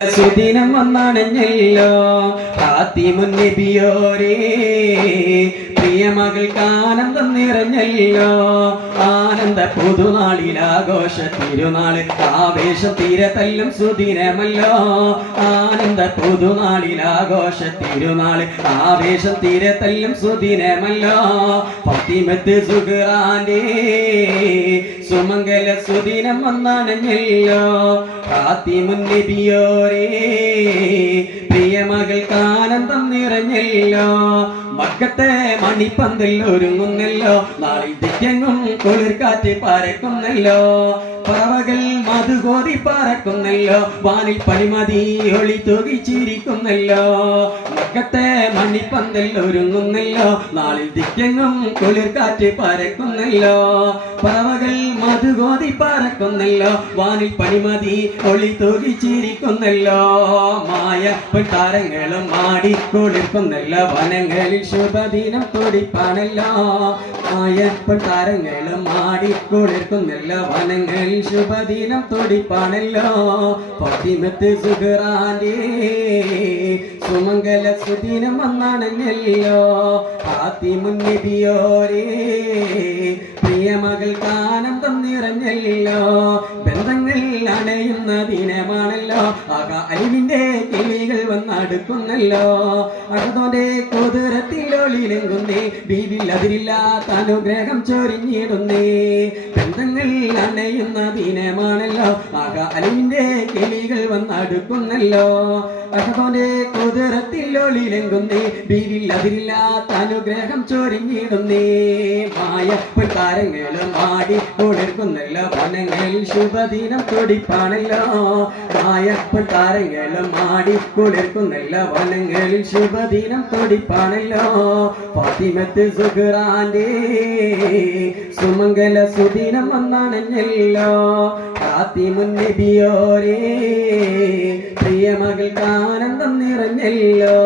സുദിനം വന്നണഞ്ഞല്ലോ ഫാത്തിമുൻ നബിയോരേ പ്രിയ മകൾക്ക് ആനന്ദം നിറഞ്ഞല്ലോ. ആനന്ദ പുതുനാളിൽ ആഘോഷ തിരുനാള് ആവേശം തീരെ തല്ലും സുദിനമല്ലോ. ആനന്ദ പുതുനാളിൽ ആഘോഷ തിരുനാള് ആവേശം തീരെ തല്ലും സുദിനമല്ലോ. ഫാത്തിമത്ത് സുഹ്റാന്റെ സുമംഗല സുദിനം വന്നണഞ്ഞല്ലോ ഫാത്തിമുൻ നബിയോരേ പ്രിയ മകൾക്ക് ആനന്ദം നിറഞ്ഞല്ലോ. മക്കത്തെ മണിപ്പന്തൽ ഒരുങ്ങുന്നല്ലോ. നാളിൽ ദിക്കെങ്ങും കുളിർക്കാറ്റ് പറക്കുന്നല്ലോ. പറവകൾ മധുകോതി പറക്കുന്നല്ലോ. വാനിൽ പണിമതി ഒളി തൂകിച്ചിരിക്കുന്നല്ലോ. മക്കത്തെ മണിപ്പന്തൽ ഒരുങ്ങുന്നല്ലോ. നാളിൽ ദിക്കെങ്ങും കുളിർക്കാറ്റ് പറക്കുന്നല്ലോ. പറവകൾ മധുകോതി പറക്കുന്നല്ലോ. വാനിൽ പണിമതി ഒളി തൂകിച്ചിരിക്കുന്നല്ലോ. മായ താരങ്ങളും മാടി കുളിർക്കുന്നല്ലോ. വനങ്ങളിൽ ശുഭദിനം തുടിപ്പാണല്ലോ. മായ താരങ്ങളും മാടി കുളിർക്കുന്നല്ലോ. വനങ്ങളിൽ ശുഭദിനം തുടിപ്പാണല്ലോ. ഫാത്തിമത്ത് സുഹ്റാന്റെ സുമംഗല സുദിനം വന്നണഞ്ഞല്ലോ. ഫാത്തിമുൻ നബിയോരേ പ്രിയ മകൾക്ക് ആനന്ദം നിറഞ്ഞല്ലോ. ബന്ധങ്ങൾ അണയുന്ന ദിനമാണല്ലോ. അലിവിന്റെ കിളികൾ വന്നടുക്കുന്നല്ലോ. അകതോന്റെ കുതിരത്തിൽ ഒളിലെങ്കുന്നേ. ബീവിൽ അതിരില്ലാത്ത അനുഗ്രഹം ചൊരിഞ്ഞിടുന്നേ. ബന്ധങ്ങൾ അണയുന്ന ദിനമാണല്ലോ. അലിവിന്റെ കിളികൾ വന്നടുക്കുന്നല്ലോ. അകതോന്റെ കുതിരത്തിൽ ഒളിലെങ്കുന്നേ. ബീവിൽ അതിരില്ലാത്ത അനുഗ്രഹം ചൊരിഞ്ഞിടുന്നേ. മായ താരങ്ങളും ആടി കുളിർക്കുന്നല്ലോ. വനങ്ങളിൽ ശുഭദിനം തുടിപ്പാണല്ലോ. മായ താരങ്ങളും ആടി കുളിർക്കുന്നല്ലോ. വനങ്ങളിൽ ശുഭദിനം തുടിപ്പാണല്ലോ. ഫാത്തിമത്ത് സുഹ്റാന്റെ സുമംഗല സുദിനം വന്നണഞ്ഞല്ലോ. ഫാത്തിമുൻ നബിയോരേ പ്രിയ മകൾക്ക് ആനന്ദം നിറഞ്ഞല്ലോ.